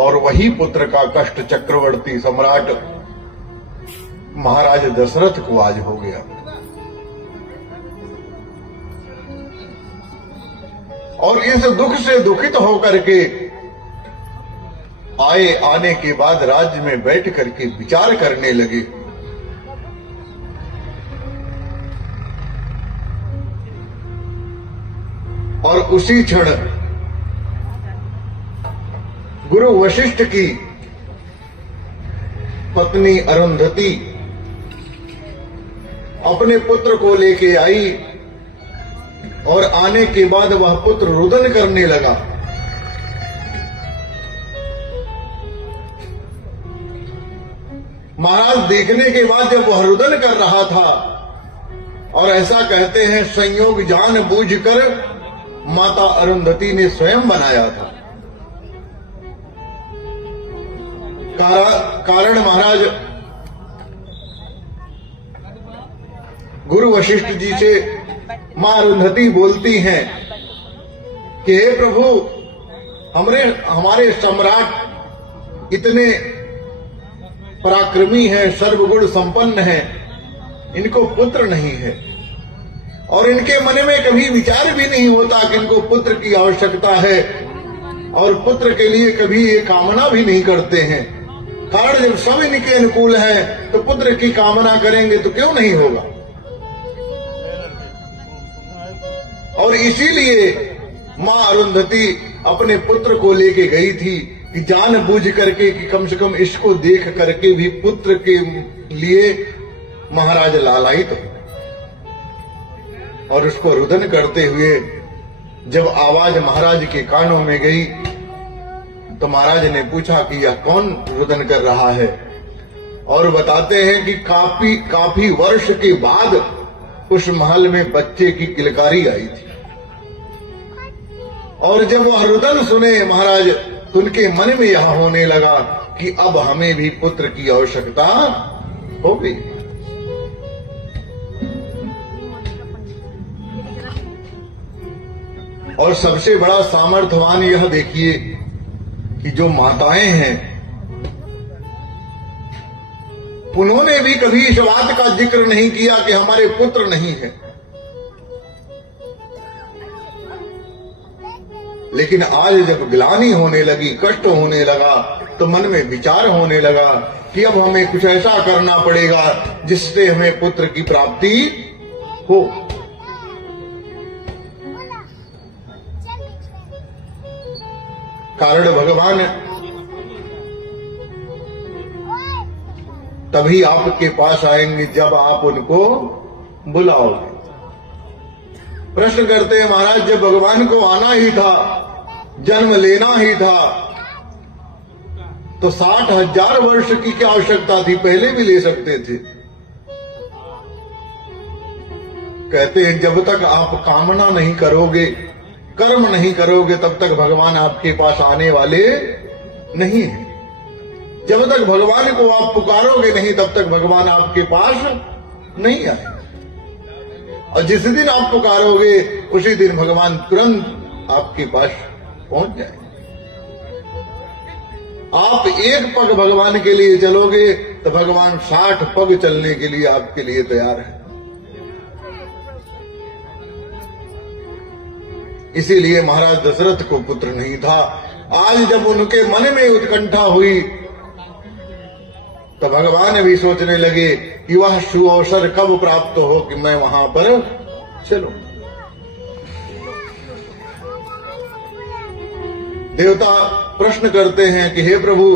और वही पुत्र का कष्ट चक्रवर्ती सम्राट महाराज दशरथ को आज हो गया। और इस दुख से दुखित होकर के आने के बाद राज्य में बैठ करके विचार करने लगे। और उसी क्षण गुरु वशिष्ठ की पत्नी अरुंधति अपने पुत्र को लेके आई और आने के बाद वह पुत्र रुदन करने लगा। महाराज देखने के बाद जब वह रुदन कर रहा था, और ऐसा कहते हैं संयोग जान बूझकर माता अरुंधति ने स्वयं बनाया था। कारण महाराज गुरु वशिष्ठ जी से मां अरुंधति बोलती हैं कि हे प्रभु, हमारे सम्राट इतने पराक्रमी हैं, सर्वगुण संपन्न हैं, इनको पुत्र नहीं है और इनके मन में कभी विचार भी नहीं होता कि इनको पुत्र की आवश्यकता है, और पुत्र के लिए कभी ये कामना भी नहीं करते हैं। कारण जब सब इनके अनुकूल हैं तो पुत्र की कामना करेंगे तो क्यों नहीं होगा। और इसीलिए मां अरुंधति अपने पुत्र को लेके गई थी कि जान बूझ करके कि कम से कम इसको देख करके भी पुत्र के लिए महाराज लालायित हो। और उसको रुदन करते हुए जब आवाज महाराज के कानों में गई तो महाराज ने पूछा कि यह कौन रुदन कर रहा है। और बताते हैं कि काफी वर्ष के बाद उस महल में बच्चे की किलकारी आई थी। और जब वह रुदन सुने महाराज तो उनके मन में यह होने लगा कि अब हमें भी पुत्र की आवश्यकता होगी। और सबसे बड़ा सामर्थ्यवान यह देखिए कि जो माताएं हैं उन्होंने भी कभी इस बात का जिक्र नहीं किया कि हमारे पुत्र नहीं है। लेकिन आज जब ग्लानि होने लगी, कष्ट होने लगा, तो मन में विचार होने लगा कि अब हमें कुछ ऐसा करना पड़ेगा जिससे हमें पुत्र की प्राप्ति हो। कारण भगवान तभी आपके पास आएंगे जब आप उनको बुलाओगे। प्रश्न करते हैं महाराज, जब भगवान को आना ही था, जन्म लेना ही था, तो 60,000 वर्ष की क्या आवश्यकता थी? पहले भी ले सकते थे। कहते हैं जब तक आप कामना नहीं करोगे, कर्म नहीं करोगे, तब तक भगवान आपके पास आने वाले नहीं है। जब तक भगवान को आप पुकारोगे नहीं, तब तक भगवान आपके पास नहीं आए। और जिस दिन आप पुकारोगे उसी दिन भगवान तुरंत आपके पास पहुंच जाए। आप एक पग भगवान के लिए चलोगे तो भगवान 60 पग चलने के लिए आपके लिए तैयार है। इसीलिए महाराज दशरथ को पुत्र नहीं था। आज जब उनके मन में उत्कंठा हुई तो भगवान भी सोचने लगे कि वह सुअवसर कब प्राप्त हो कि मैं वहां पर चलूं। देवता प्रश्न करते हैं कि हे प्रभु,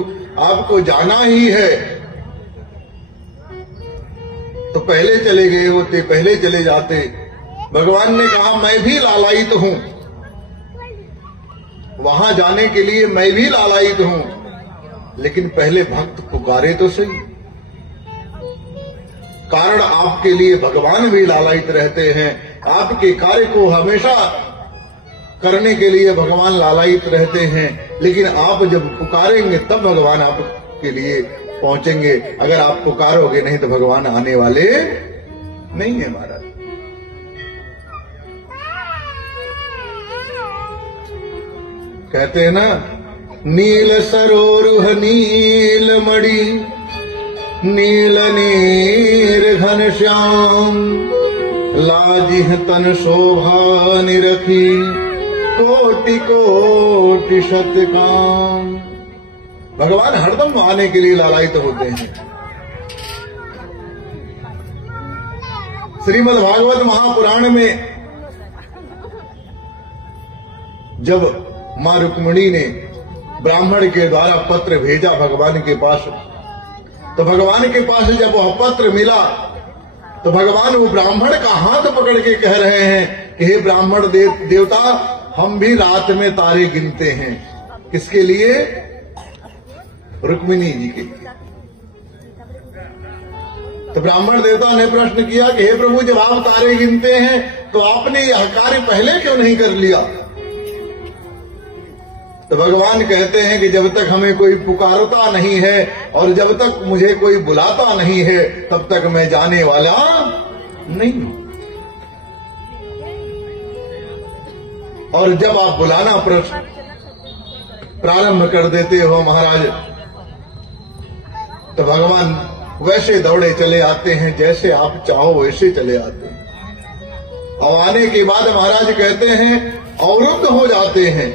आपको जाना ही है तो पहले चले गए होते, पहले चले जाते। भगवान ने कहा मैं भी लालायित हूं, वहां जाने के लिए मैं भी लालायित हूं, लेकिन पहले भक्त पुकारे तो सही। कारण आपके लिए भगवान भी लालायित रहते हैं, आपके कार्य को हमेशा करने के लिए भगवान लालायित रहते हैं, लेकिन आप जब पुकारेंगे तब भगवान आपके लिए पहुंचेंगे। अगर आप पुकारोगे नहीं तो भगवान आने वाले नहीं है महाराज। कहते हैं ना नील सरोरुह नील मणि नील नीर घन श्याम लाजिह तन शोभा निरखी कोटि कोटि शत काम। भगवान हरदम आने के लिए लालायित होते हैं। श्रीमद् भागवत महापुराण में जब मां रुक्मिणी ने ब्राह्मण के द्वारा पत्र भेजा भगवान के पास, तो भगवान के पास जब वह पत्र मिला तो भगवान वो ब्राह्मण का हाथ पकड़ के कह रहे हैं कि हे ब्राह्मण देवता, हम भी रात में तारे गिनते हैं। किसके लिए? रुक्मिणी जी के लिए। तो ब्राह्मण देवता ने प्रश्न किया कि हे प्रभु, जब आप तारे गिनते हैं तो आपने यह कार्य पहले क्यों नहीं कर लिया? तो भगवान कहते हैं कि जब तक हमें कोई पुकारता नहीं है और जब तक मुझे कोई बुलाता नहीं है तब तक मैं जाने वाला नहीं हूं। और जब आप बुलाना प्रारंभ कर देते हो महाराज, तो भगवान वैसे दौड़े चले आते हैं जैसे आप चाहो वैसे चले आते हैं। और आने के बाद महाराज कहते हैं अवरुद्ध हो जाते हैं,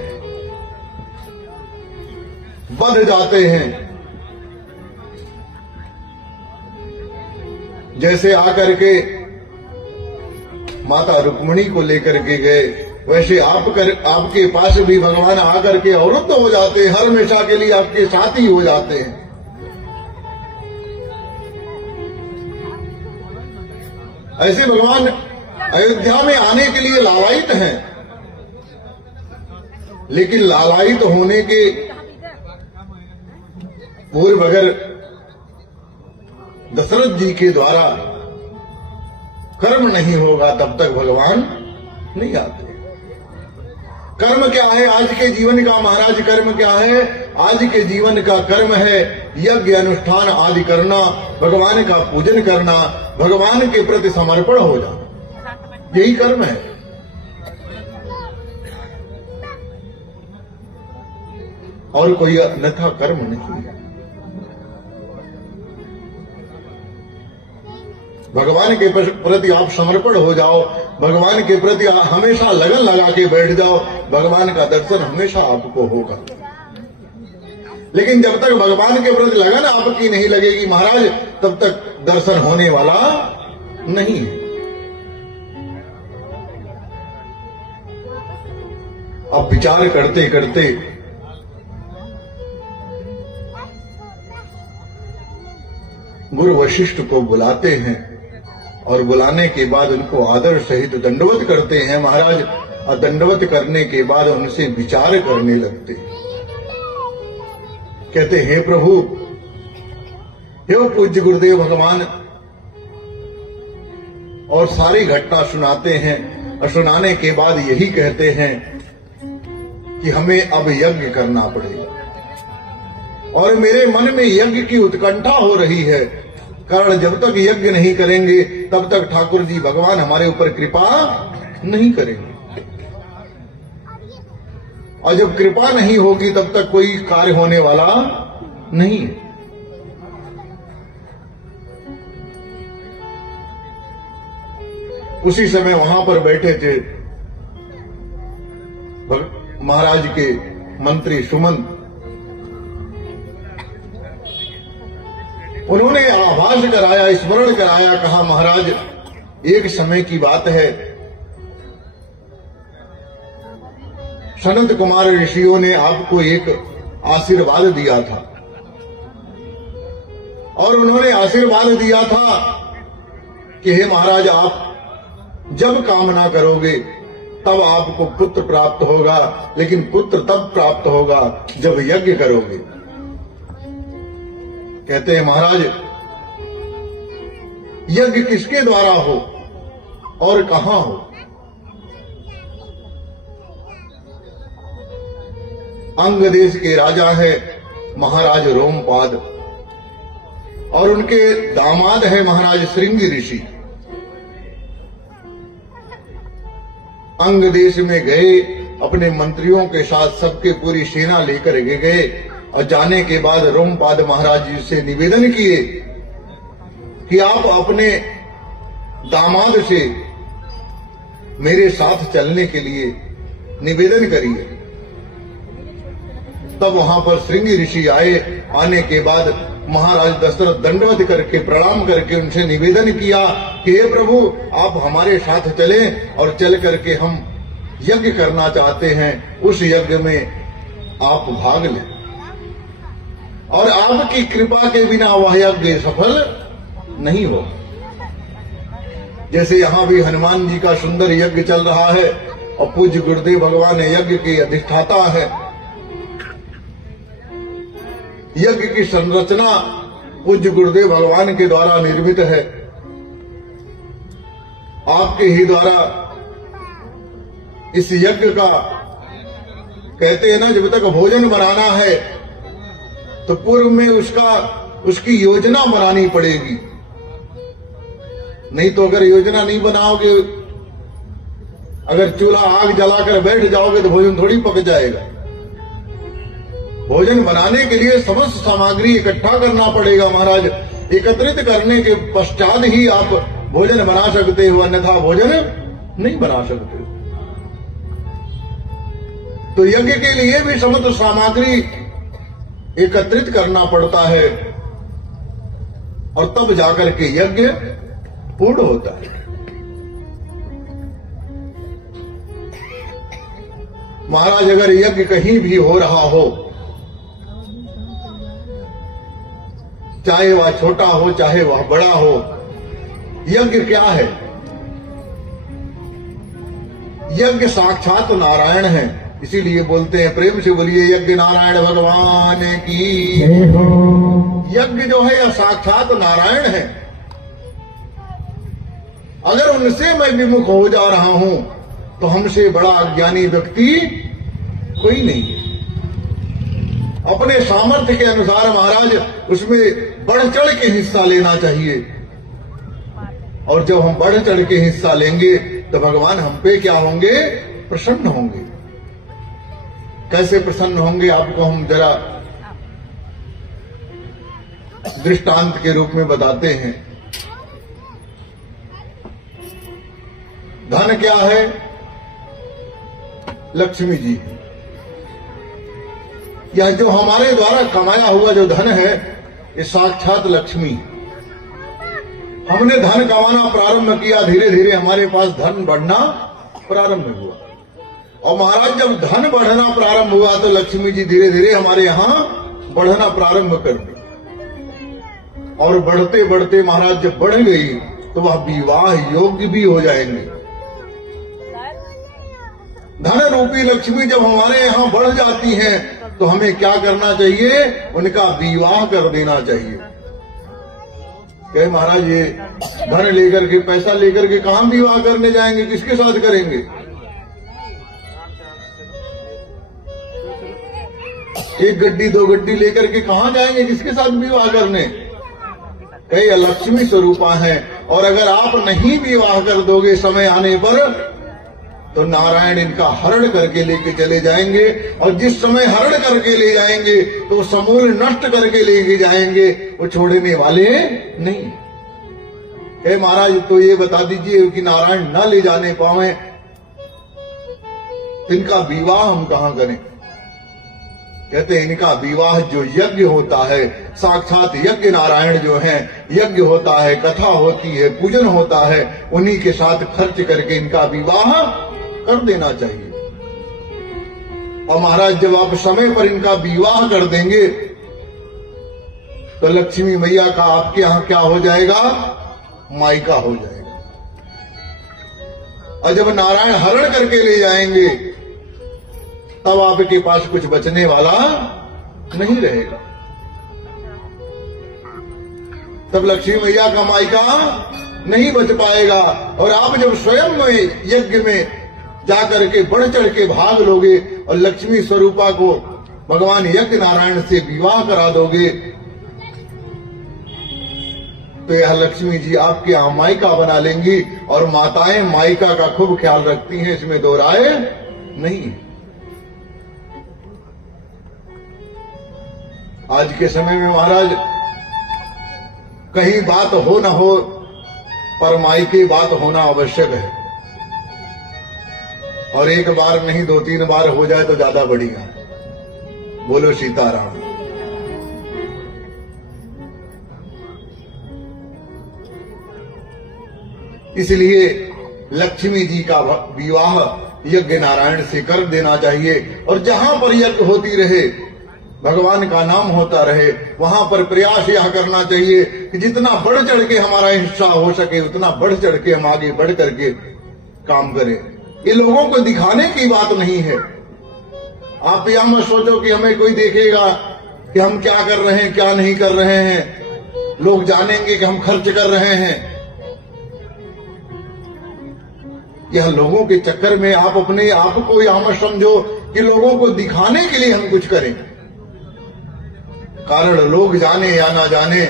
बंध जाते हैं। जैसे आकर के माता रुक्मिणी को लेकर के गए, वैसे आपके पास भी भगवान आकर के अवरुद्ध हो जाते हैं, हर हमेशा के लिए आपके साथी हो जाते हैं। ऐसे भगवान अयोध्या में आने के लिए लालायित हैं, लेकिन लालायित होने के पूर्व अगर दशरथ जी के द्वारा कर्म नहीं होगा तब तक भगवान नहीं आते। कर्म क्या है आज के जीवन का महाराज? कर्म क्या है आज के जीवन का? कर्म है यज्ञ अनुष्ठान आदि करना, भगवान का पूजन करना, भगवान के प्रति समर्पण हो जाना, यही कर्म है। और कोई अन्यथा कर्म नहीं है। भगवान के प्रति आप समर्पण हो जाओ, भगवान के प्रति हमेशा लगन लगा के बैठ जाओ, भगवान का दर्शन हमेशा आपको होगा। लेकिन जब तक भगवान के प्रति लगन आपकी नहीं लगेगी महाराज, तब तक दर्शन होने वाला नहीं। अब विचार करते करते गुरु वशिष्ठ को बुलाते हैं और बुलाने के बाद उनको आदर सहित दंडवत करते हैं महाराज। और दंडवत करने के बाद उनसे विचार करने लगते हैं। कहते हैं प्रभु, हे पूज्य गुरुदेव भगवान, और सारी घटना सुनाते हैं। और सुनाने के बाद यही कहते हैं कि हमें अब यज्ञ करना पड़ेगा। और मेरे मन में यज्ञ की उत्कंठा हो रही है, कारण जब तक यज्ञ नहीं करेंगे तब तक ठाकुर जी भगवान हमारे ऊपर कृपा नहीं करेंगे। और जब कृपा नहीं होगी तब तक कोई कार्य होने वाला नहीं है। उसी समय वहां पर बैठे थे महाराज के मंत्री सुमंत। उन्होंने आभास कराया, स्मरण कराया, कहा महाराज एक समय की बात है, सनत कुमार ऋषियों ने आपको एक आशीर्वाद दिया था। और उन्होंने आशीर्वाद दिया था कि हे महाराज, आप जब कामना करोगे तब आपको पुत्र प्राप्त होगा, लेकिन पुत्र तब प्राप्त होगा जब यज्ञ करोगे। कहते हैं महाराज, यज्ञ किसके द्वारा हो और कहां हो? अंग देश के राजा है महाराज रोमपाद, और उनके दामाद है महाराज श्रृंगी ऋषि। अंग देश में गए अपने मंत्रियों के साथ सबके पूरी सेना लेकर गए और जाने के बाद रोमपाद महाराज जी से निवेदन किए कि आप अपने दामाद से मेरे साथ चलने के लिए निवेदन करिए। तब वहां पर श्रृंगी ऋषि आए। आने के बाद महाराज दशरथ दंडवत करके प्रणाम करके उनसे निवेदन किया कि हे प्रभु, आप हमारे साथ चलें और चल करके हम यज्ञ करना चाहते हैं, उस यज्ञ में आप भाग लें और आपकी कृपा के बिना वह यज्ञ सफल नहीं हो। जैसे यहां भी हनुमान जी का सुंदर यज्ञ चल रहा है और पूज्य गुरुदेव भगवान यज्ञ के अधिष्ठाता है। यज्ञ की संरचना पूज्य गुरुदेव भगवान के द्वारा निर्मित है। आपके ही द्वारा इस यज्ञ का कहते हैं ना, जब तक भोजन बनाना है तो पूर्व में उसकी योजना बनानी पड़ेगी। नहीं तो अगर योजना नहीं बनाओगे, अगर चूल्हा आग जलाकर बैठ जाओगे तो भोजन थोड़ी पक जाएगा। भोजन बनाने के लिए समस्त सामग्री इकट्ठा करना पड़ेगा महाराज। एकत्रित करने के पश्चात ही आप भोजन बना सकते हो, अन्यथा भोजन नहीं बना सकते। तो यज्ञ के लिए भी समस्त सामग्री एकत्रित करना पड़ता है और तब जाकर के यज्ञ पूर्ण होता है। महाराज, अगर यज्ञ कहीं भी हो रहा हो, चाहे वह छोटा हो चाहे वह बड़ा हो, यज्ञ क्या है? यज्ञ साक्षात नारायण है। इसीलिए बोलते हैं, प्रेम से बोलिए यज्ञ नारायण भगवान की। यज्ञ जो है यह साक्षात नारायण है। अगर उनसे मैं विमुख हो जा रहा हूं तो हमसे बड़ा अज्ञानी व्यक्ति कोई नहीं है। अपने सामर्थ्य के अनुसार महाराज उसमें बढ़ चढ़ के हिस्सा लेना चाहिए। और जब हम बढ़ चढ़ के हिस्सा लेंगे तो भगवान हम पे क्या होंगे? प्रसन्न होंगे। कैसे प्रसन्न होंगे आपको हम जरा दृष्टांत के रूप में बताते हैं। धन क्या है? लक्ष्मी जी। यह जो हमारे द्वारा कमाया हुआ जो धन है ये साक्षात लक्ष्मी। हमने धन कमाना प्रारंभ किया, धीरे धीरे हमारे पास धन बढ़ना प्रारंभ हुआ। और महाराज जब धन बढ़ना प्रारंभ हुआ तो लक्ष्मी जी धीरे धीरे हमारे यहां बढ़ना प्रारंभ कर दी। और बढ़ते बढ़ते महाराज जब बढ़ गई तो वह विवाह योग्य भी हो जाएंगे। धन रूपी लक्ष्मी जब हमारे यहां बढ़ जाती हैं तो हमें क्या करना चाहिए? उनका विवाह कर देना चाहिए। कहे महाराज ये धन लेकर के, पैसा लेकर के कहां विवाह करने जाएंगे? किसके साथ करेंगे? एक गड्डी दो गड्डी लेकर के कहां जाएंगे? किसके साथ विवाह करने? कहे लक्ष्मी स्वरूपा है। और अगर आप नहीं विवाह कर दोगे समय आने पर तो नारायण इनका हरण करके लेके चले जाएंगे। और जिस समय हरण करके ले जाएंगे तो समूल नष्ट करके लेके जाएंगे, वो छोड़ने वाले नहीं। हे महाराज, तो ये बता दीजिए कि नारायण न ले जाने पाए, इनका विवाह हम कहां करें? कहते हैं इनका विवाह जो यज्ञ होता है, साक्षात यज्ञ नारायण जो है, यज्ञ होता है, कथा होती है, पूजन होता है, उन्हीं के साथ खर्च करके इनका विवाह कर देना चाहिए। और महाराज जब आप समय पर इनका विवाह कर देंगे तो लक्ष्मी मैया का आपके यहां क्या हो जाएगा? मायका हो जाएगा। और जब नारायण हरण करके ले जाएंगे तब आपके पास कुछ बचने वाला नहीं रहेगा। तब लक्ष्मी मैया का मायका नहीं बच पाएगा। और आप जब स्वयं में यज्ञ में जाकर के बढ़ चढ़ के भाग लोगे और लक्ष्मी स्वरूपा को भगवान यज्ञ नारायण से विवाह करा दोगे तो यह लक्ष्मी जी आपके यहां मायका बना लेंगी। और माताएं मायका का खूब ख्याल रखती हैं, इसमें दो राय नहीं है। आज के समय में महाराज कहीं बात हो न हो पर मायके बात होना आवश्यक है, और एक बार नहीं 2-3 बार हो जाए तो ज्यादा बढ़िया। बोलो सीताराम। इसलिए लक्ष्मी जी का विवाह यज्ञ नारायण से कर देना चाहिए, और जहां पर यज्ञ होती रहे, भगवान का नाम होता रहे, वहां पर प्रयास यह करना चाहिए कि जितना बढ़ चढ़ के हमारा हिस्सा हो सके उतना बढ़ चढ़ के हम आगे बढ़ करके काम करें। ये लोगों को दिखाने की बात नहीं है। आप यह मत सोचो कि हमें कोई देखेगा कि हम क्या कर रहे हैं क्या नहीं कर रहे हैं, लोग जानेंगे कि हम खर्च कर रहे हैं। यह लोगों के चक्कर में आप अपने आप को यह मत समझो कि लोगों को दिखाने के लिए हम कुछ करें। कारण लोग जाने या ना जाने,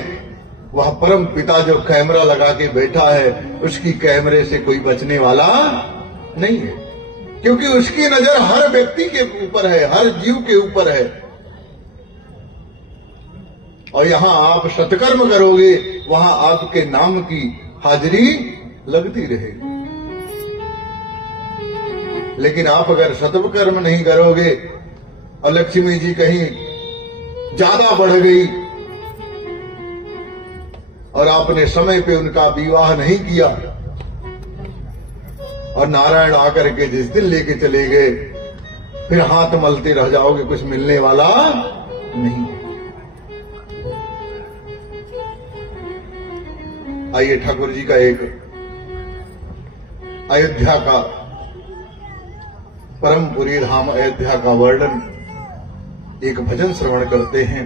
वह परम पिता जो कैमरा लगा के बैठा है उसकी कैमरे से कोई बचने वाला नहीं है, क्योंकि उसकी नजर हर व्यक्ति के ऊपर है, हर जीव के ऊपर है। और यहां आप सत्कर्म करोगे वहां आपके नाम की हाजिरी लगती रहेगी। लेकिन आप अगर सत्कर्म नहीं करोगे और लक्ष्मी जी कहीं ज्यादा बढ़ गई और आपने समय पे उनका विवाह नहीं किया और नारायण आकर के जिस दिन लेके चले गए, फिर हाथ मलते रह जाओगे, कुछ मिलने वाला नहीं। आइए ठाकुर जी का एक अयोध्या का परमपुरी धाम अयोध्या का वर्णन, एक भजन श्रवण करते हैं।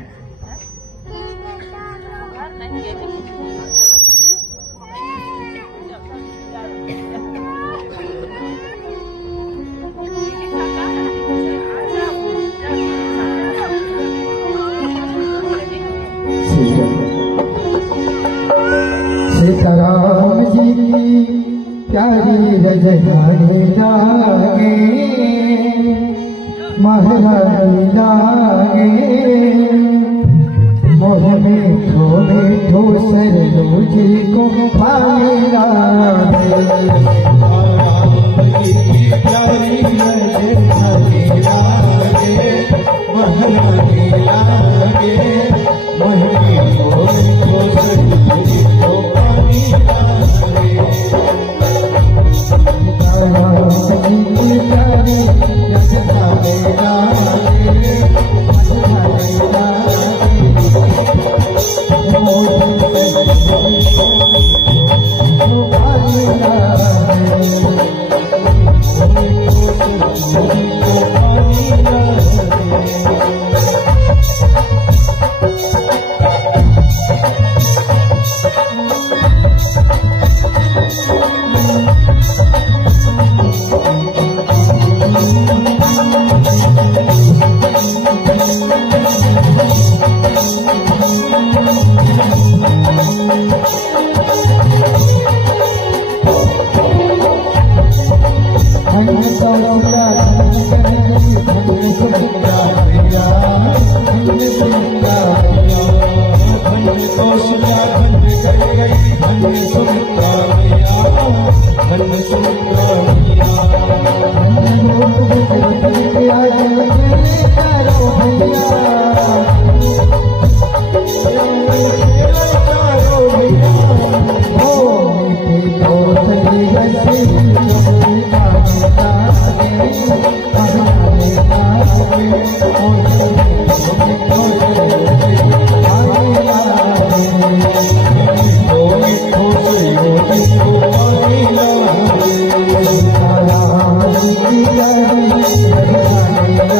सीताराम जी की प्यारी रजनी लागे, महारानी लागे, मोह मीठो मीठो सरलू जी को भाई लागे। प्यारी रजनी लागे, महारानी लागे, मोह मीठो मीठो सरलू जी को भाई लागे।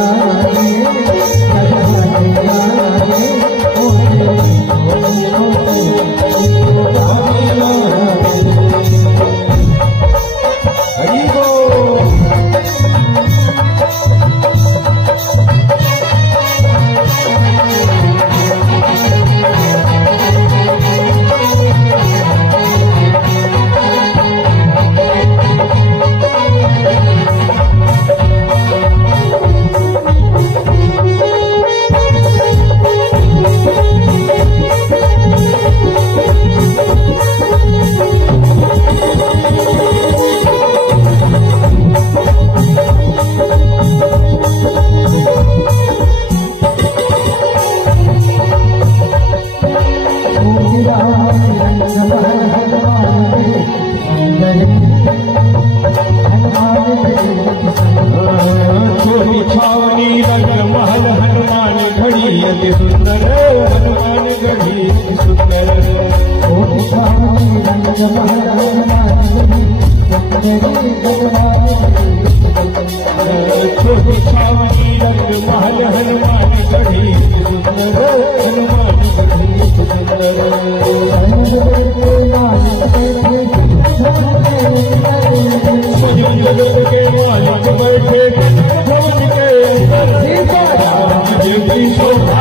Hare अति सुंदर हनुमान गढ़ी अति सुंदर छोटी छावनी रंग महल हनुमान गढ़ी सुंदर हनुमान गढ़ी जगत के मालिक बैठे देवी शोभा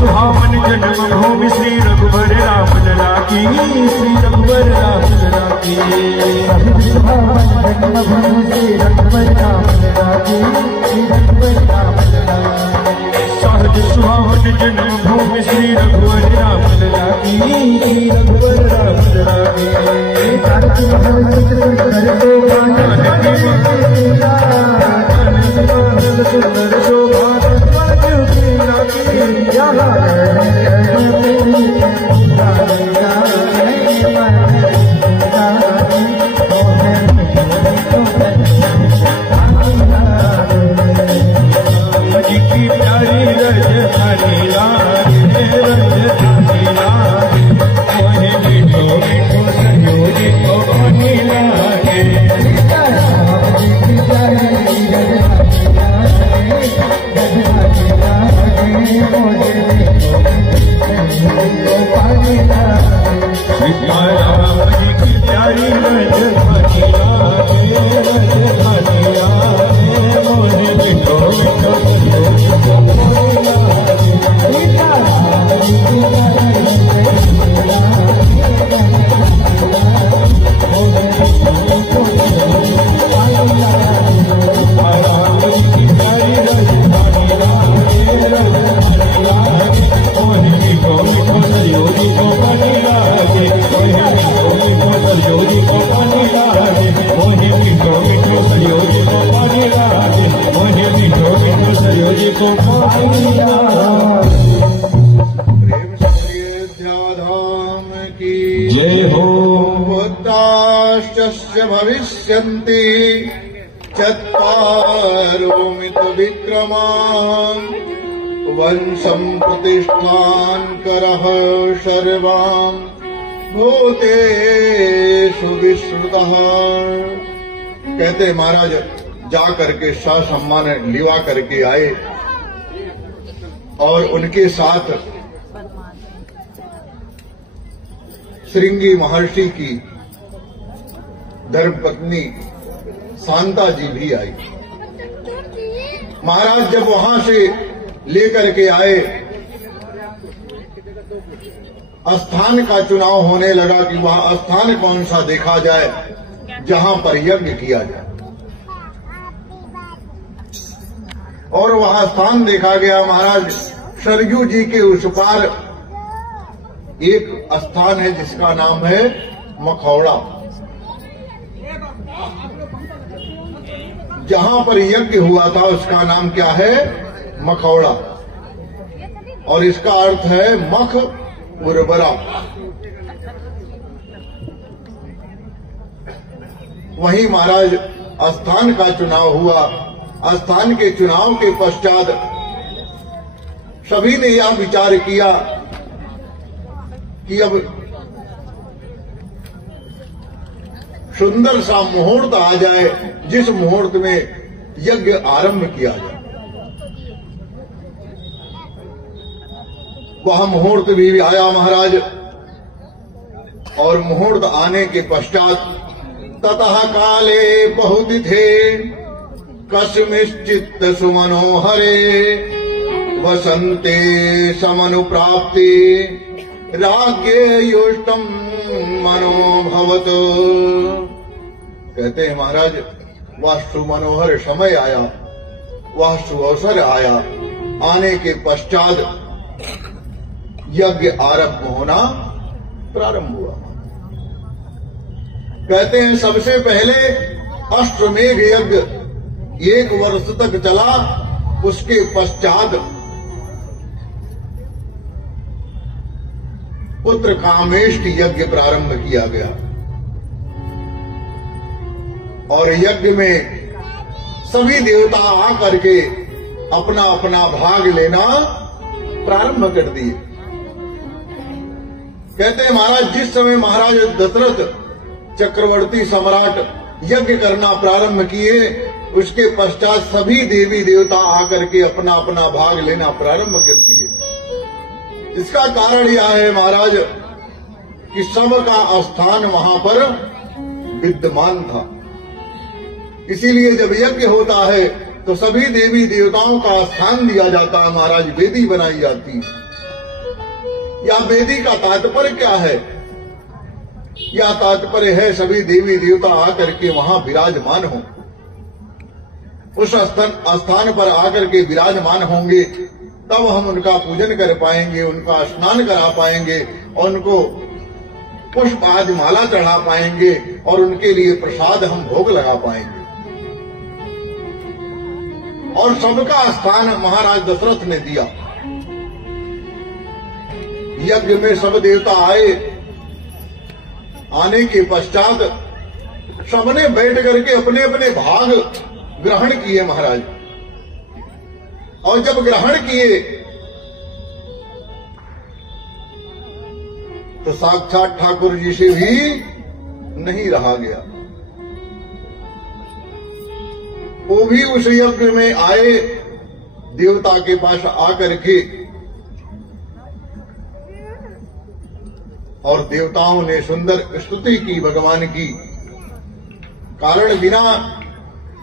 सुहावन जन्मभूमि श्री रघुवर राम लला की श्री रघुवर राम लला की सहज सुहावन जन्मभूमि श्री रघुवर राम लला की श्री रघुवर राम लला की सुंदर शोभा जय हो बुद्धाश्च भविष्यन्ति चत्वारो मितविक्रमान् वंशं प्रतिष्ठान् करः सर्वान् भूतेषु विश्रुतः। कहते महाराज जा करके ससम्मान लिवा करके आए और उनके साथ श्रृंगी महर्षि की धर्मपत्नी शांता जी भी आई। महाराज जब वहां से लेकर के आए, स्थान का चुनाव होने लगा कि वह स्थान कौन सा देखा जाए जहां पर यज्ञ किया जाए, और वहां स्थान देखा गया। महाराज सरयू जी के उस पार एक स्थान है जिसका नाम है मखौड़ा, जहां पर यज्ञ हुआ था उसका नाम क्या है? मखौड़ा, और इसका अर्थ है मख उर्वरा। वहीं महाराज स्थान का चुनाव हुआ। स्थान के चुनाव के पश्चात सभी ने यह विचार किया कि अब सुंदर सा मुहूर्त आ जाए, जिस मुहूर्त में यज्ञ आरंभ किया जाए। वह मुहूर्त भी आया महाराज, और मुहूर्त आने के पश्चात ततः काले बहुत थे कस्मिश्चित्त सुमनोहरे वसंते समनुप्राप्ति राज्ञे युष्टम मनोभवत। कहते हैं महाराज, वह सुमनोहर समय आया, वह सुअवसर आया। आने के पश्चात यज्ञ आरंभ होना प्रारंभ हुआ। कहते हैं सबसे पहले अश्वमेघ यज्ञ 1 वर्ष तक चला। उसके पश्चात पुत्र कामेष्टि यज्ञ प्रारंभ किया गया, और यज्ञ में सभी देवता आकर के अपना अपना भाग लेना प्रारंभ कर दिए। कहते हैं महाराज, जिस समय महाराज दशरथ चक्रवर्ती सम्राट यज्ञ करना प्रारंभ किए, उसके पश्चात सभी देवी देवता आकर के अपना अपना भाग लेना प्रारंभ कर दिए। इसका कारण यह है महाराज कि सबका स्थान वहां पर विद्यमान था। इसीलिए जब यज्ञ होता है तो सभी देवी देवताओं का स्थान दिया जाता है महाराज, वेदी बनाई जाती है। या वेदी का तात्पर्य क्या है? या तात्पर्य है सभी देवी देवता आकर के वहां विराजमान हो। उस स्थान पर आकर के विराजमान होंगे, तब हम उनका पूजन कर पाएंगे, उनका स्नान करा पाएंगे, और उनको पुष्प आदि माला चढ़ा पाएंगे, और उनके लिए प्रसाद हम भोग लगा पाएंगे। और सबका स्थान महाराज दशरथ ने दिया। यज्ञ में सब देवता आए। आने के पश्चात सबने बैठ करके अपने अपने भाग ग्रहण किए महाराज। और जब ग्रहण किए तो साक्षात ठाकुर जी से भी नहीं रहा गया। वो भी उस यज्ञ में आए, देवता के पास आकर के, और देवताओं ने सुंदर स्तुति की भगवान की। कारण बिना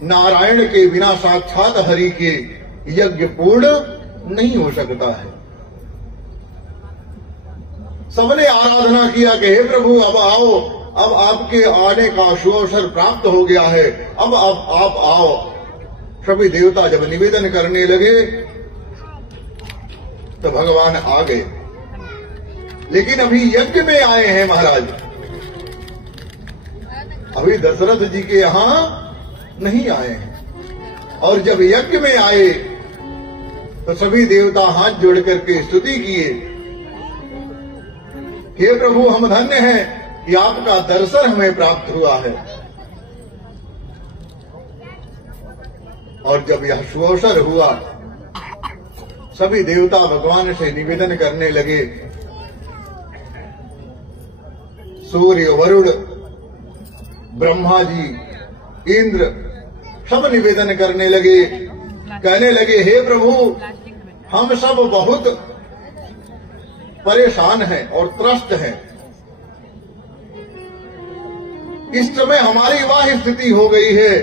नारायण के, बिना साक्षात हरि के यज्ञ पूर्ण नहीं हो सकता है। सबने आराधना किया कि हे प्रभु अब आओ, अब आपके आने का सुअवसर प्राप्त हो गया है, अब आप आओ। सभी देवता जब निवेदन करने लगे तो भगवान आ गए। लेकिन अभी यज्ञ में आए हैं महाराज, अभी दशरथ जी के यहां नहीं आए हैं। और जब यज्ञ में आए तो सभी देवता हाथ जोड़ करके स्तुति किए, हे प्रभु हम धन्य हैं कि आपका दर्शन हमें प्राप्त हुआ है। और जब यह सुअवसर हुआ, सभी देवता भगवान से निवेदन करने लगे। सूर्य, वरुण, ब्रह्मा जी, इंद्र सब निवेदन करने लगे, कहने लगे हे प्रभु हम सब बहुत परेशान हैं और त्रस्त हैं। इस समय हमारी वह स्थिति हो गई है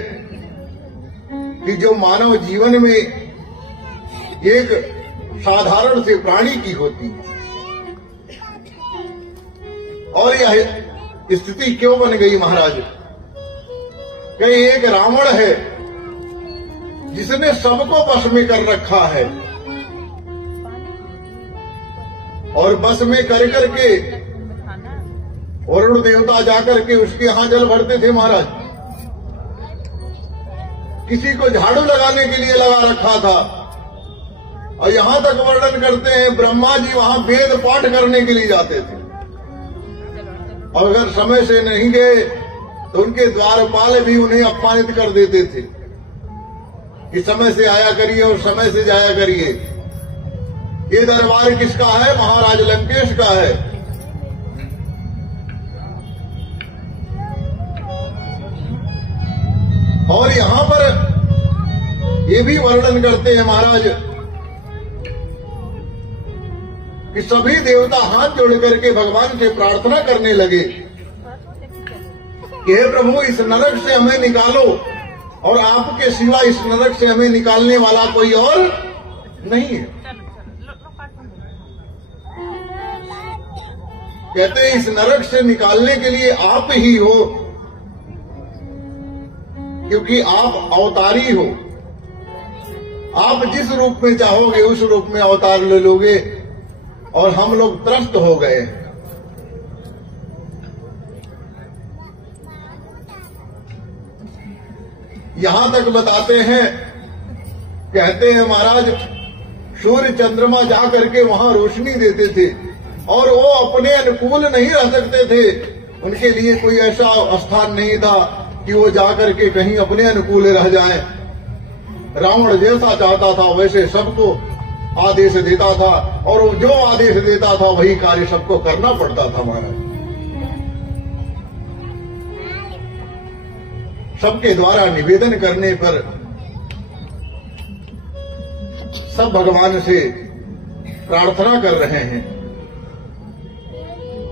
कि जो मानव जीवन में एक साधारण से प्राणी की होती है। और यह स्थिति क्यों बन गई महाराज? कहीं एक रावण है जिसने सबको बस में कर रखा है, और बस में कर करके वरुण देवता जाकर के उसके यहां जल भरते थे महाराज। किसी को झाड़ू लगाने के लिए लगा रखा था। और यहां तक वर्णन करते हैं ब्रह्मा जी वहां वेद पाठ करने के लिए जाते थे, और अगर समय से नहीं गए तो उनके द्वारपाल भी उन्हें अपमानित कर देते थे कि समय से आया करिए और समय से जाया करिए। ये दरबार किसका है? महाराज लंकेश का है। और यहां पर ये भी वर्णन करते हैं महाराज कि सभी देवता हाथ जोड़ करके भगवान से प्रार्थना करने लगे कि हे प्रभु, इस नरक से हमें निकालो, और आपके सिवा इस नरक से हमें निकालने वाला कोई और नहीं है। कहते हैं इस नरक से निकालने के लिए आप ही हो, क्योंकि आप अवतारी हो। आप जिस रूप में चाहोगे उस रूप में अवतार ले लोगे, और हम लोग त्रस्त हो गए। यहां तक बताते हैं, कहते हैं महाराज सूर्य चंद्रमा जा करके वहां रोशनी देते थे, और वो अपने अनुकूल नहीं रह सकते थे। उनके लिए कोई ऐसा स्थान नहीं था कि वो जाकर के कहीं अपने अनुकूल रह जाए। रावण जैसा चाहता था वैसे सबको आदेश देता था, और जो आदेश देता था वही कार्य सबको करना पड़ता था महाराज। सबके द्वारा निवेदन करने पर सब भगवान से प्रार्थना कर रहे हैं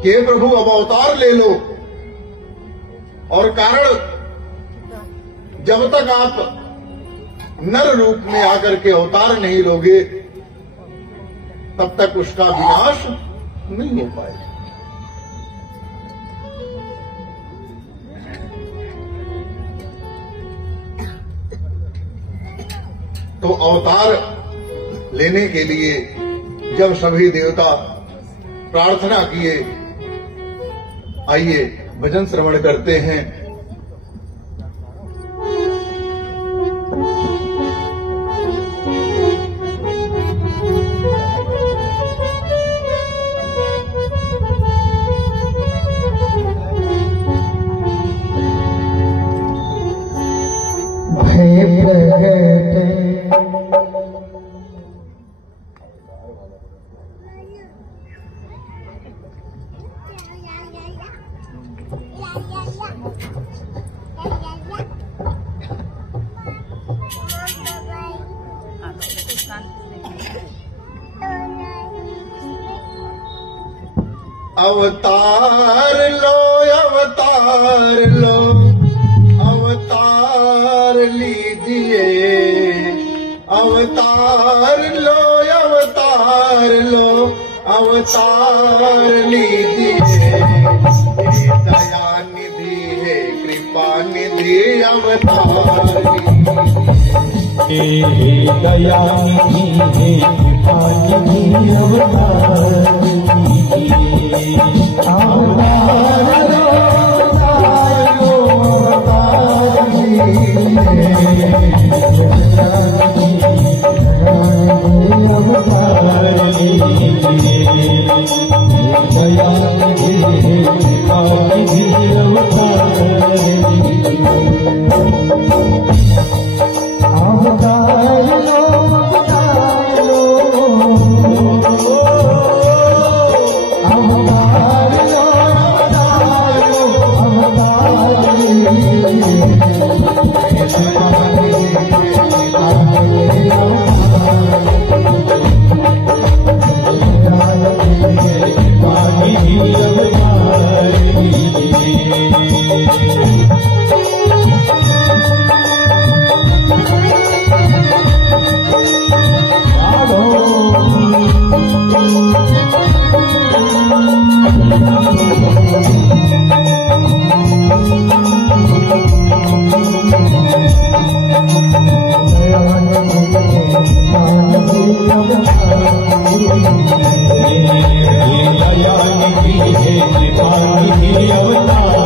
कि हे प्रभु, अब अवतार ले लो। और कारण, जब तक आप नर रूप में आकर के अवतार नहीं लोगे तब तक उसका विनाश नहीं हो पाएगा। तो अवतार लेने के लिए जब सभी देवता प्रार्थना किए, आइए भजन श्रवण करते हैं। अवतार लो, अवतार लो, अवतार लीजिए। अवतार लो, अवतार लो, अवतार लीजिए। दया निधि है, कृपा निधि, अवतार लीजिए। दया निधि है, कृपा निधि, अवतार अवतार लो, अवतार दया निधि है, कृपा निधि, अवतार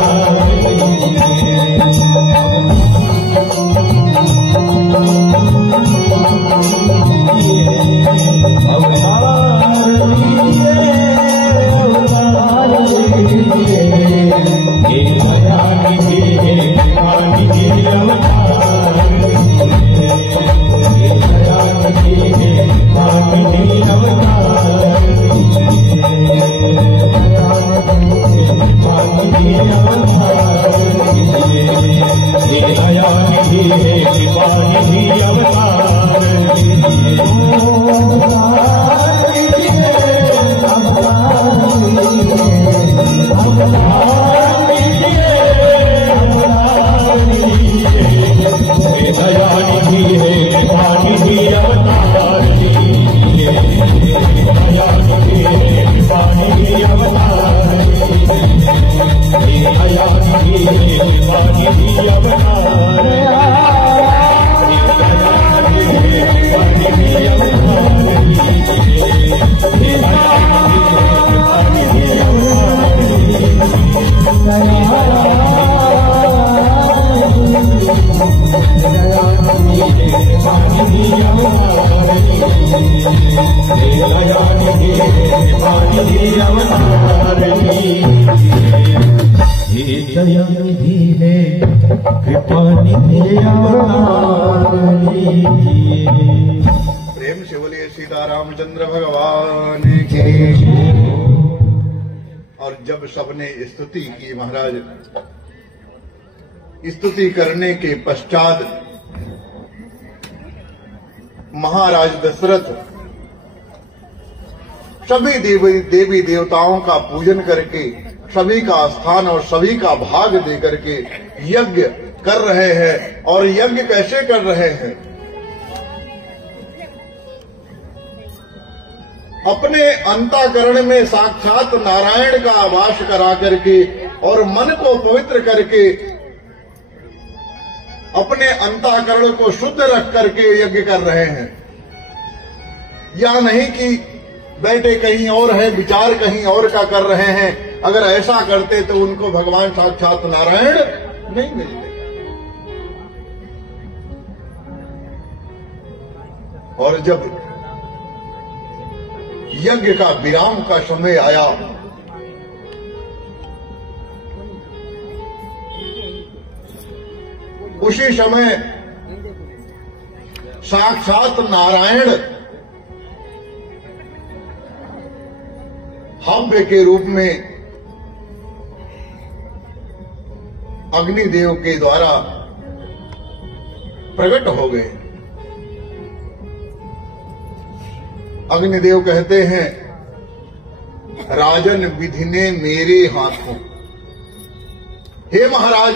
रही है, कृपा निधि अवतार लीजिए। प्रेम से बोलिए सीतारामचंद्र भगवान की। और जब सबने स्तुति की महाराज, स्तुति करने के पश्चात महाराज दशरथ सभी देवी देवताओं का पूजन करके, सभी का स्थान और सभी का भाग दे करके यज्ञ कर रहे हैं। और यज्ञ कैसे कर रहे हैं? अपने अंतःकरण में साक्षात नारायण का वास करा करके और मन को पवित्र करके, अपने अंतःकरण को शुद्ध रख करके यज्ञ कर रहे हैं। या नहीं कि बैठे कहीं और है, विचार कहीं और का कर रहे हैं। अगर ऐसा करते तो उनको भगवान साक्षात नारायण नहीं मिलते। और जब यज्ञ का विराम का समय आया, उसी समय साक्षात नारायण हव्य के रूप में अग्निदेव के द्वारा प्रकट हो गए। अग्निदेव कहते हैं, राजन विधि ने मेरे हाथों। हे महाराज,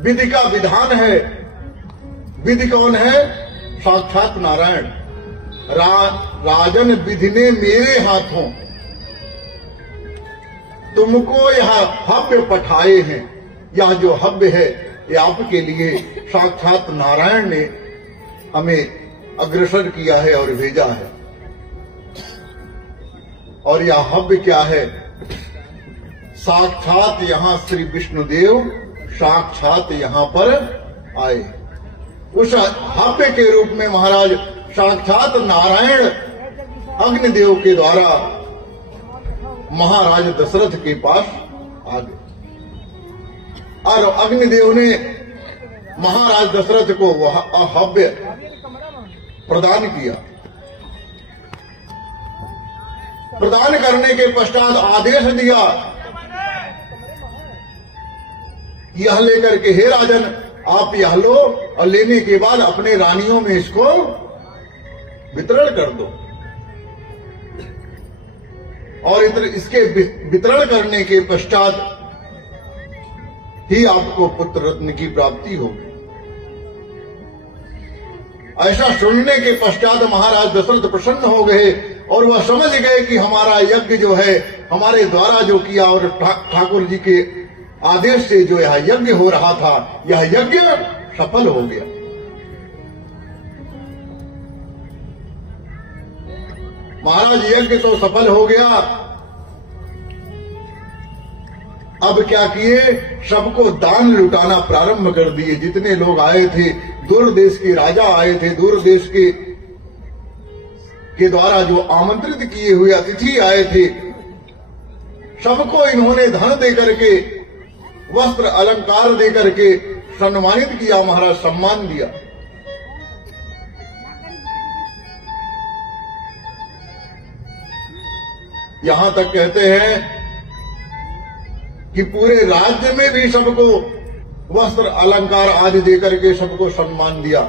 विधि का विधान है। विधि कौन है? साक्षात नारायण। राजन विधि ने मेरे हाथों तुमको यह हव्य पठाए हैं। यह जो हव्य है ये आपके लिए साक्षात नारायण ने हमें अग्रसर किया है और भेजा है। और यह हव्य क्या है? साक्षात यहाँ श्री विष्णुदेव साक्षात यहाँ पर आए। उस हव्य के रूप में महाराज साक्षात नारायण अग्निदेव के द्वारा महाराज दशरथ के पास आ गए। और अग्निदेव ने महाराज दशरथ को वह हव्य प्रदान किया। प्रदान करने के पश्चात आदेश दिया, यह लेकर के हे राजन आप यह लो, और लेने के बाद अपने रानियों में इसको वितरण कर दो। और इसके वितरण करने के पश्चात ही आपको पुत्र रत्न की प्राप्ति होगी। ऐसा सुनने के पश्चात महाराज दशरथ प्रसन्न हो गए और वह समझ गए कि हमारा यज्ञ जो है, हमारे द्वारा जो किया और ठाकुर जी के आदेश से जो यह यज्ञ हो रहा था, यह यज्ञ सफल हो गया। महाराज यज्ञ तो सफल हो गया। अब क्या किए? सबको दान लुटाना प्रारंभ कर दिए। जितने लोग आए थे, दूर देश के राजा आए थे, दूर देश के द्वारा जो आमंत्रित किए हुए अतिथि आए थे, सबको इन्होंने धन दे करके, वस्त्र अलंकार दे करके सम्मानित किया। महाराज सम्मान दिया। यहां तक कहते हैं कि पूरे राज्य में भी सबको वस्त्र अलंकार आदि देकर के सबको सम्मान दिया।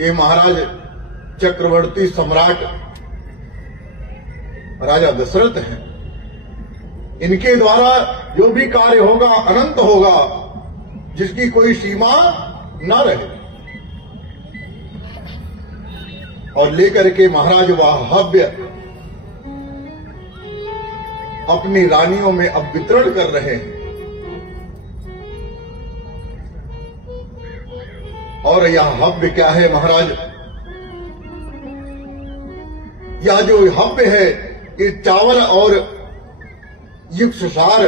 ये महाराज चक्रवर्ती सम्राट राजा दशरथ हैं। इनके द्वारा जो भी कार्य होगा अनंत होगा, जिसकी कोई सीमा न रहे। और लेकर के महाराज वह हव्य अपनी रानियों में अब वितरण कर रहे हैं। और यह हव्य क्या है महाराज? यह जो हव्य है ये चावल और युक्त सार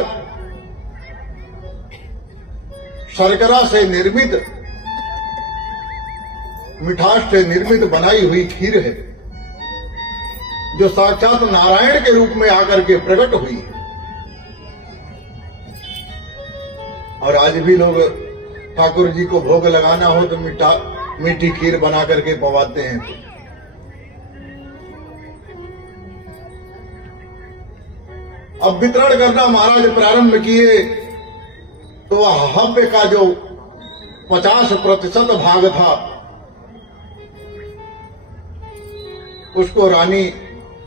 शर्करा से निर्मित, मिठास से निर्मित बनाई हुई खीर है, जो साक्षात नारायण के रूप में आकर के प्रकट हुई। और आज भी लोग ठाकुर जी को भोग लगाना हो तो मीठी खीर बना करके पवाते हैं। अब वितरण करना महाराज प्रारंभ किए तो वह हव्य का जो 50% भाग था उसको रानी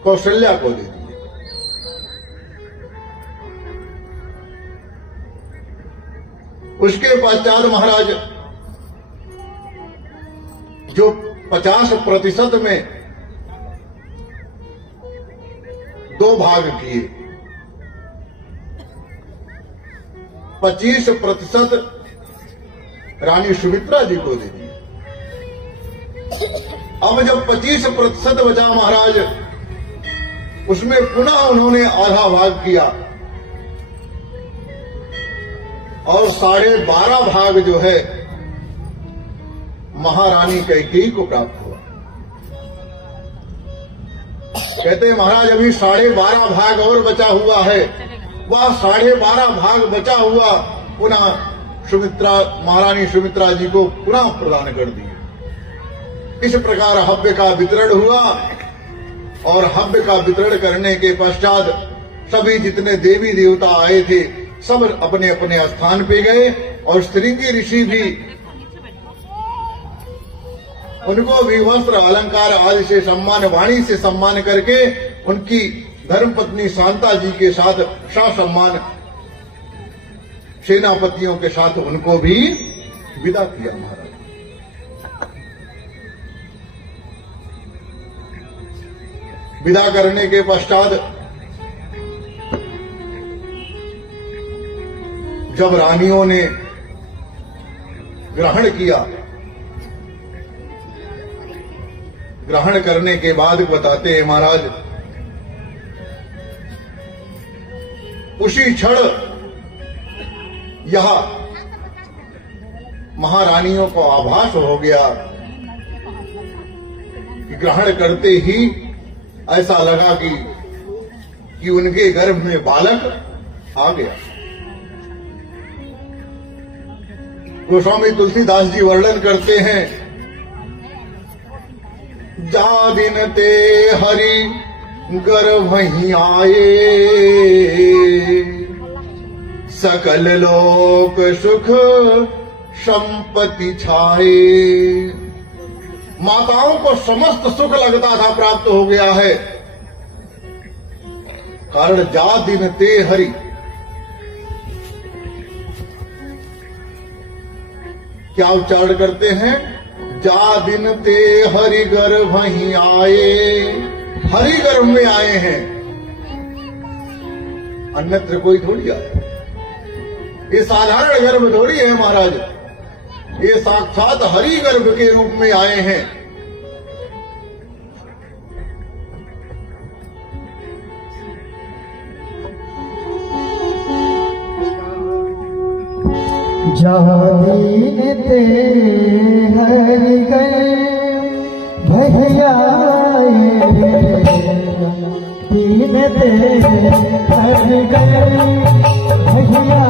कौशल्या को दे दिया। उसके पश्चात महाराज जो 50% में 2 भाग किए, 25% रानी सुमित्रा जी को दे दिए। अब जब 25% बचा महाराज, उसमें पुनः उन्होंने आधा भाग किया और 12.5 भाग जो है महारानी कैकेयी को प्राप्त हुआ। कहते हैं महाराज अभी 12.5 भाग और बचा हुआ है, वह 12.5 भाग बचा हुआ पुनः महारानी सुमित्रा जी को पुनः प्रदान कर दिए। इस प्रकार हव्य का वितरण हुआ और हव्य का वितरण करने के पश्चात सभी जितने देवी देवता आए थे सब अपने अपने स्थान पे गए और श्रृंगी ऋषि भी उनको भी वस्त्र अलंकार आदि से सम्मान, वाणी से सम्मान करके उनकी धर्मपत्नी शांता जी के साथ ससम्मान सेनापतियों के साथ उनको भी विदा किया महाराज। विदा करने के पश्चात जब रानियों ने ग्रहण किया, ग्रहण करने के बाद बताते हैं महाराज उसी क्षण यह महारानियों को आभास हो गया कि ग्रहण करते ही ऐसा लगा कि उनके गर्भ में बालक आ गया। गोस्वामी तुलसीदास जी वर्णन करते हैं, जा दिन ते हरि गर्भ ही आए, सकल लोक सुख संपत्ति छाए। माताओं को समस्त सुख लगता था प्राप्त हो गया है, कारण जा दिन ते हरि, क्या उच्चारण करते हैं, जा दिन ते हरि गर्भ ही आए, हरि गर्भ में आए हैं, अन्यत्र कोई थोड़ी आया। ये साधारण गर्भ थोड़ी है महाराज, ये साक्षात हरि गर्भ के रूप में आए हैं। जाने ते हरि गए भैया, दीन ते हरि गए भैया,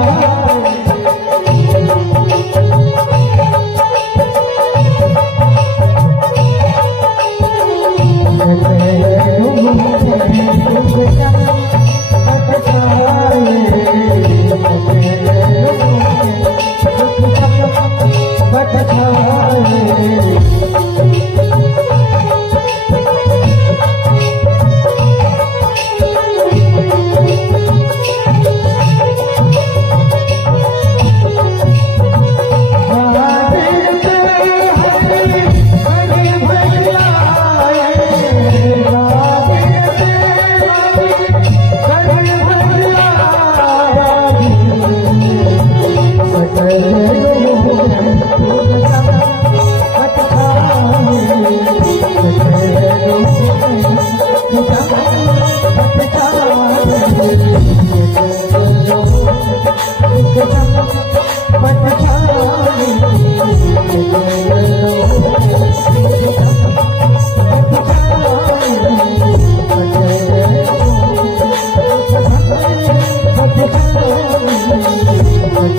समस्त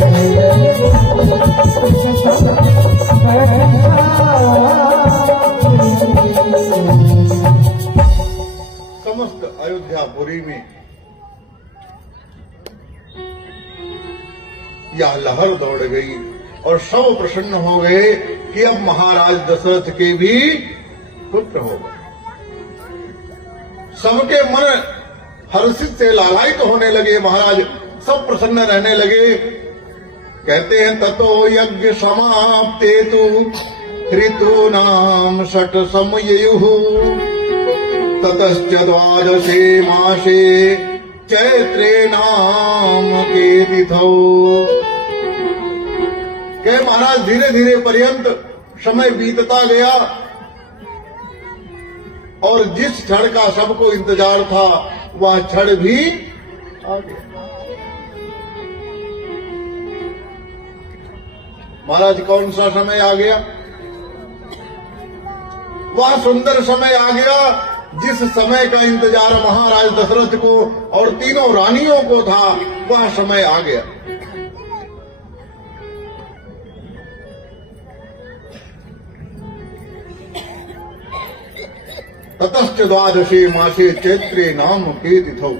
अयोध्यापुरी में यह लहर दौड़ गई और सब प्रसन्न हो गए कि अब महाराज दशरथ के भी पुत्र हो गए। सबके मन हर्षित से लालायित होने लगे, महाराज सब प्रसन्न रहने लगे। कहते हैं ततो यज्ञ समाप्ते तु ऋतूनाम षट समययुः ततश्च द्वादशे मासे चैत्रे नाम के तिथौ। कहे महाराज धीरे धीरे पर्यंत समय बीतता गया और जिस क्षण का सबको इंतजार था वह क्षण भी आ गया। महाराज कौन सा समय आ गया? वह सुंदर समय आ गया जिस समय का इंतजार महाराज दशरथ को और तीनों रानियों को था, वह समय आ गया। ततश्च द्वादशे मासे चैत्रे नाम के तिथौ।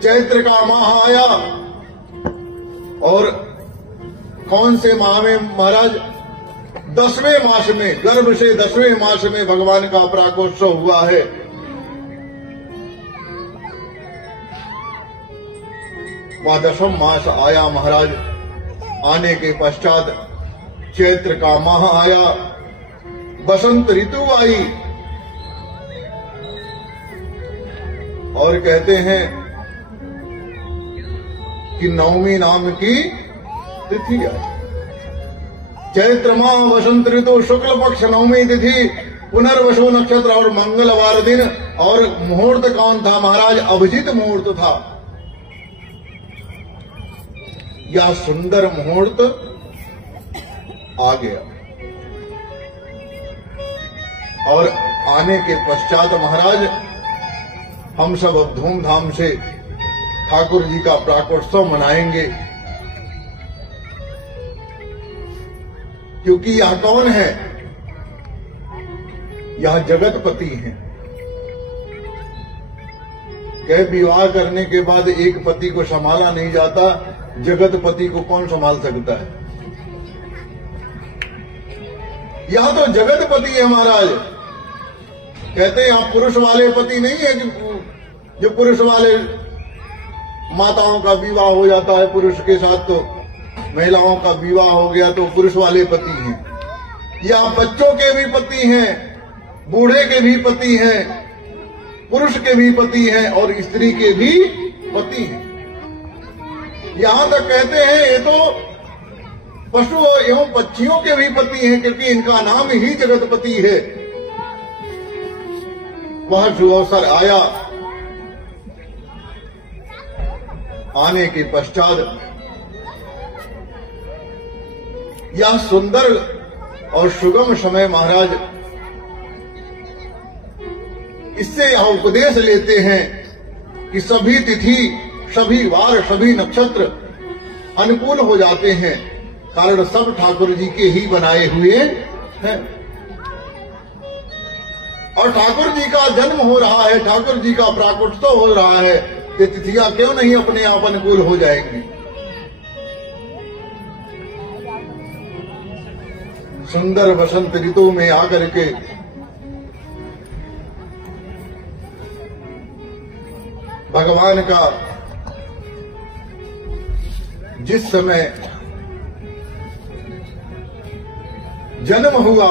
चैत्र का माह आया और कौन से माह में महाराज? 10वें मास में, गर्भ से 10वें मास में भगवान का प्राकोत्सव हुआ है। वह 10वां मास आया महाराज। आने के पश्चात चैत्र का माह आया, बसंत ऋतु आई और कहते हैं कि नवमी नाम की तिथि आई। चैत्र माह वसंत ऋतु शुक्ल पक्ष नवमी तिथि, पुनर्वसु नक्षत्र और मंगलवार दिन। और मुहूर्त कौन था महाराज? अभिजीत मुहूर्त था। यह सुंदर मुहूर्त आ गया और आने के पश्चात महाराज हम सब अब धूमधाम से ठाकुर जी का प्राकोत्सव मनाएंगे। क्योंकि यह कौन है? यह जगतपति हैं। कह विवाह करने के बाद एक पति को संभाला नहीं जाता, जगतपति को कौन संभाल सकता है? यह तो जगतपति है महाराज। कहते हैं आप पुरुष वाले पति नहीं है जो पुरुष वाले माताओं का विवाह हो जाता है पुरुष के साथ, तो महिलाओं का विवाह हो गया तो पुरुष वाले पति हैं। या बच्चों के भी पति हैं, बूढ़े के भी पति हैं, पुरुष के भी पति हैं और स्त्री के भी पति हैं। यहां तक कहते हैं ये तो पशु एवं पक्षियों के भी पति हैं, क्योंकि इनका नाम ही जगतपति है। वह जो अवसर आया, आने के पश्चात यह सुंदर और सुगम समय महाराज, इससे यह उपदेश लेते हैं कि सभी तिथि, सभी वार, सभी नक्षत्र अनुकूल हो जाते हैं, कारण सब ठाकुर जी के ही बनाए हुए हैं। और ठाकुर जी का जन्म हो रहा है, ठाकुर जी का प्राकोत्सव हो रहा है, ये तिथियां क्यों नहीं अपने आप अनुकूल हो जाएंगी? सुंदर बसंत ऋतु में आकर के भगवान का जिस समय जन्म हुआ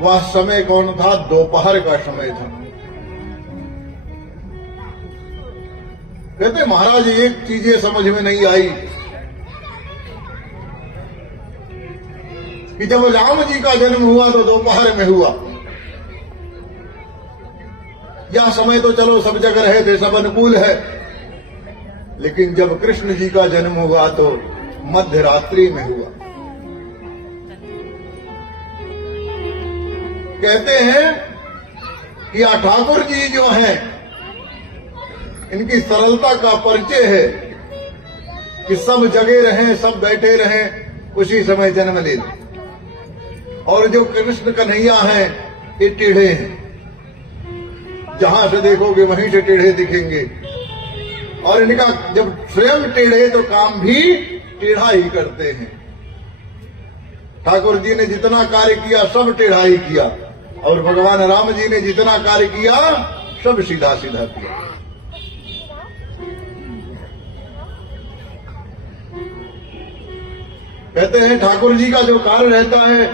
वह समय कौन था? दोपहर का समय था। कहते महाराज एक चीजें समझ में नहीं आई कि जब राम जी का जन्म हुआ तो दोपहर में हुआ। यह समय तो चलो सब जगह रहे थे, सब अनुकूल है, लेकिन जब कृष्ण जी का जन्म हुआ तो मध्य रात्रि में हुआ। कहते हैं कि ठाकुर जी जो हैं इनकी सरलता का परिचय है कि सब जगे रहें, सब बैठे रहें, उसी समय जन्म ले लें। और जो कृष्ण कन्हैया हैं ये टेढ़े हैं, जहां से देखोगे वहीं से टेढ़े दिखेंगे। और इनका जब स्वयं टेढ़े तो काम भी टेढ़ा ही करते हैं। ठाकुर जी ने जितना कार्य किया सब टेढ़ा ही किया, और भगवान राम जी ने जितना कार्य किया सब सीधा सीधा किया। कहते हैं ठाकुर जी का जो कार्य रहता है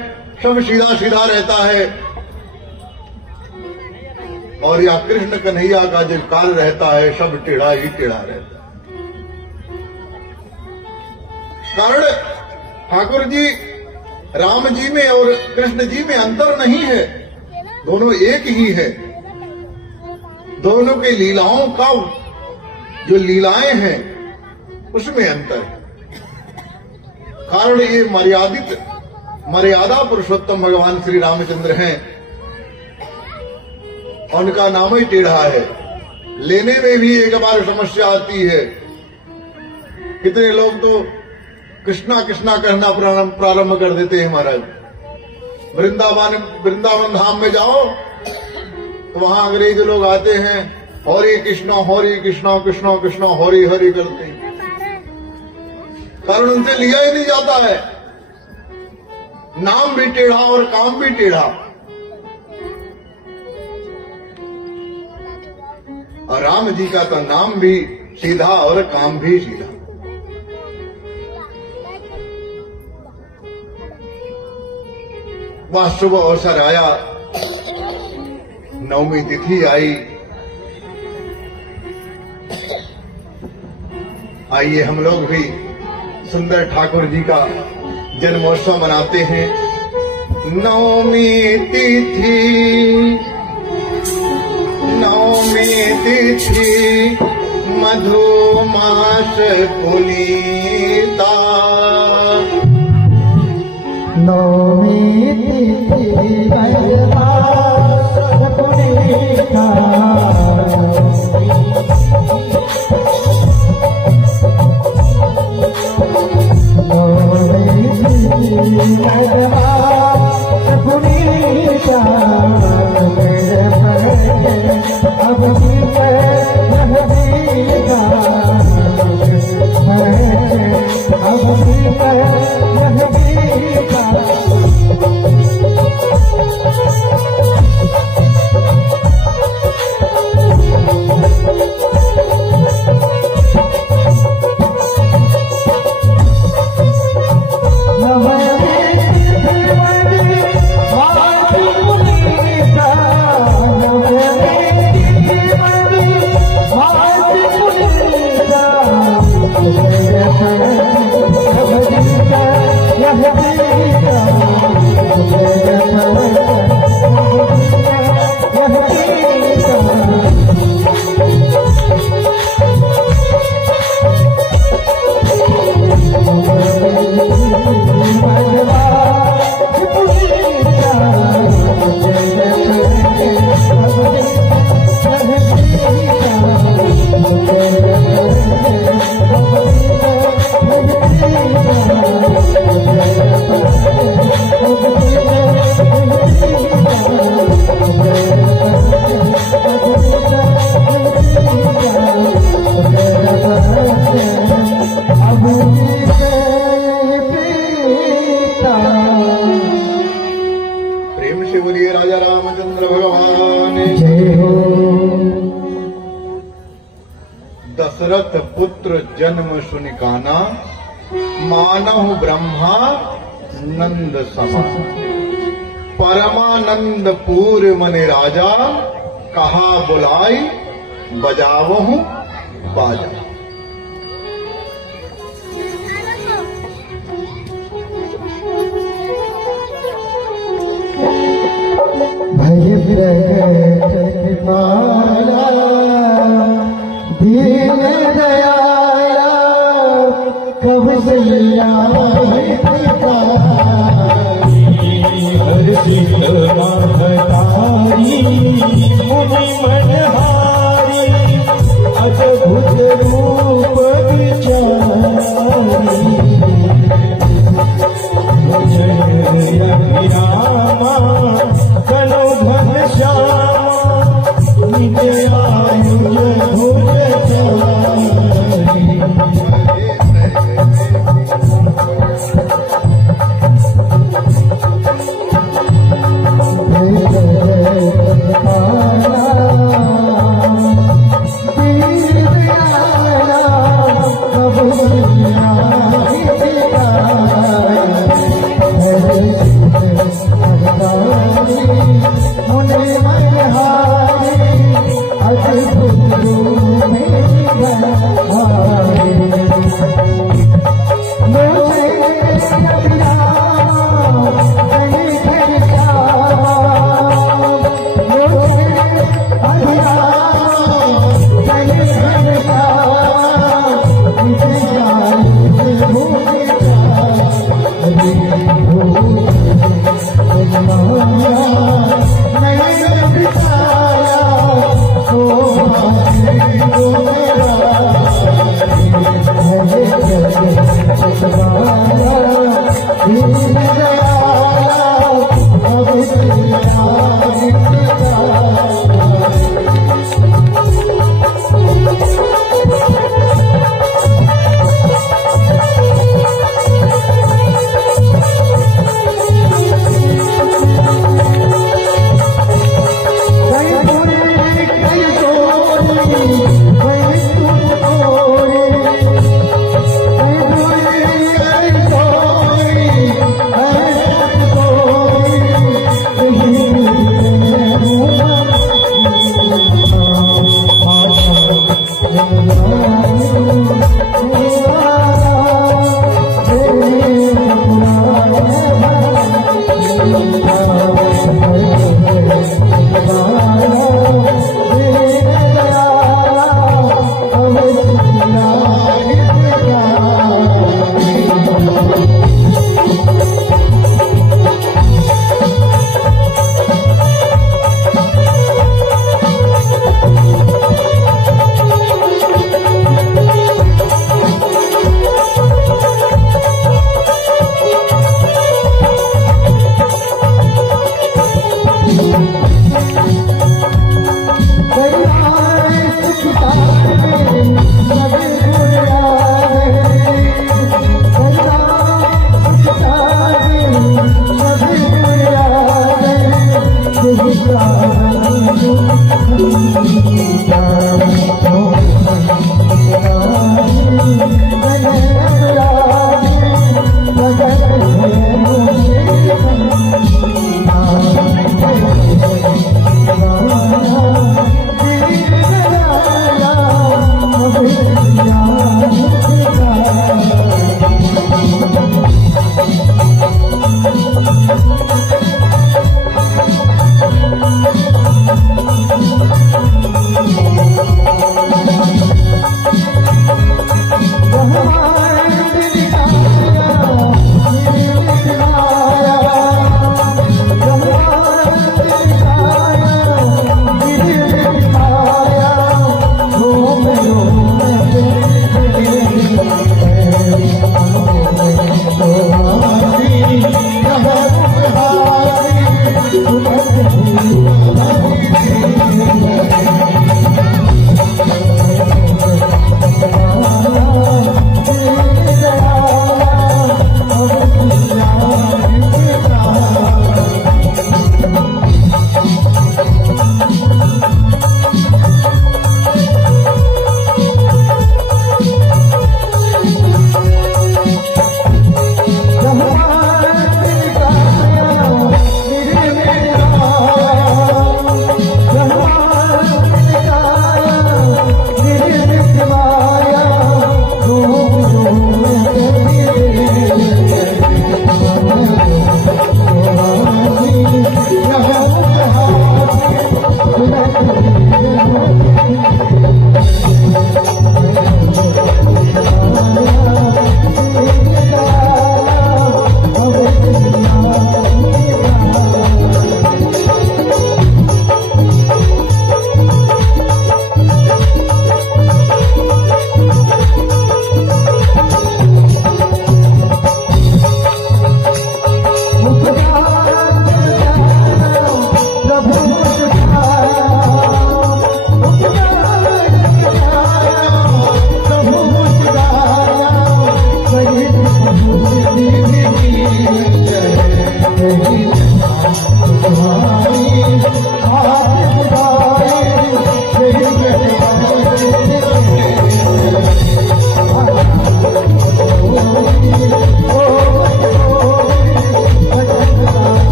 सब सीधा सीधा रहता है, और या कृष्ण कन्हैया का जो कार्य रहता है सब टेढ़ा ही टेढ़ा रहता है। कारण ठाकुर जी राम जी में और कृष्ण जी में अंतर नहीं है, दोनों एक ही है। दोनों के लीलाओं का जो लीलाएं हैं उसमें अंतर है। कारण ये मर्यादा पुरुषोत्तम भगवान श्री रामचंद्र हैं, उनका नाम ही टेढ़ा है। लेने में भी एक बार समस्या आती है। कितने लोग तो कृष्णा कृष्णा कहना प्रारंभ कर देते हैं। महाराज वृंदावन धाम में जाओ तो वहां अंग्रेज लोग आते हैं, हरे कृष्णा कृष्णा कृष्णा हरि हरि करते हैं। कारण उनसे लिया ही नहीं जाता है। नाम भी टेढ़ा और काम भी टेढ़ा। और राम जी का तो नाम भी सीधा और काम भी सीधा। वह शुभ अवसर आया, नवमी तिथि आई। आइए हम लोग भी सुंदर ठाकुर जी का जन्मोत्सव मनाते हैं। नवमी तिथि मधुमास पुनीता। नवमी तिथि मधुमास पुनीता। दशरथ पुत्र जन्म सुनिकाना, मानव ब्रह्मा नंद समान। परमानंद पूर्व मन राजा, कहा बुलाई बजावहूं बाजा। भय प्रगट माला दीन दयाला, कब सैया हर सिख महतारी मुनि मनहारी।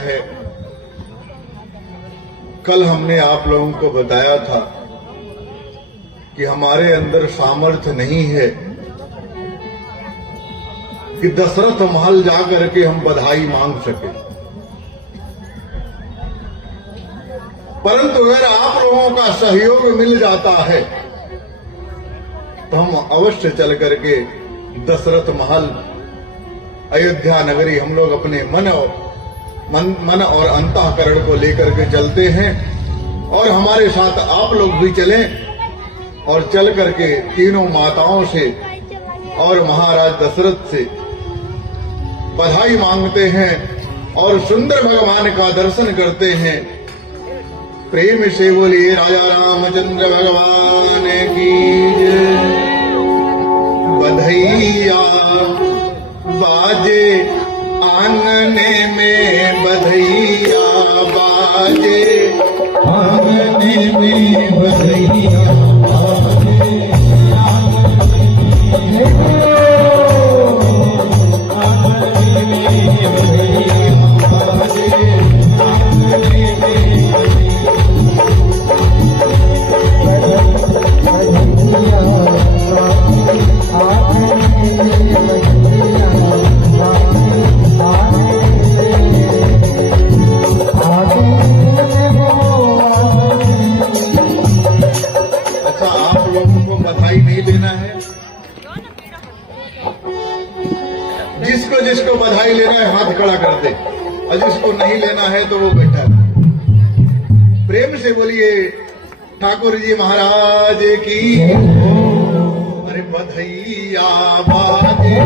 है। कल हमने आप लोगों को बताया था कि हमारे अंदर सामर्थ्य नहीं है कि दशरथ महल जाकर के हम बधाई मांग सके, परंतु अगर आप लोगों का सहयोग मिल जाता है तो हम अवश्य चल करके दशरथ महल अयोध्या नगरी हम लोग अपने मन और अंतःकरण को लेकर के चलते हैं, और हमारे साथ आप लोग भी चलें और चल करके तीनों माताओं से और महाराज दशरथ से बधाई मांगते हैं और सुंदर भगवान का दर्शन करते हैं। प्रेम से बोलिए राजा रामचंद्र भगवान की जय। बधैया बाजे आंगने में, बधैया बाजे आंगने में, बधैया जिसको बधाई लेना है हाथ खड़ा कर दे, और जिसको नहीं लेना है तो वो बैठा है। प्रेम से बोलिए ठाकुर जी महाराज की। अरे बधैया बाजे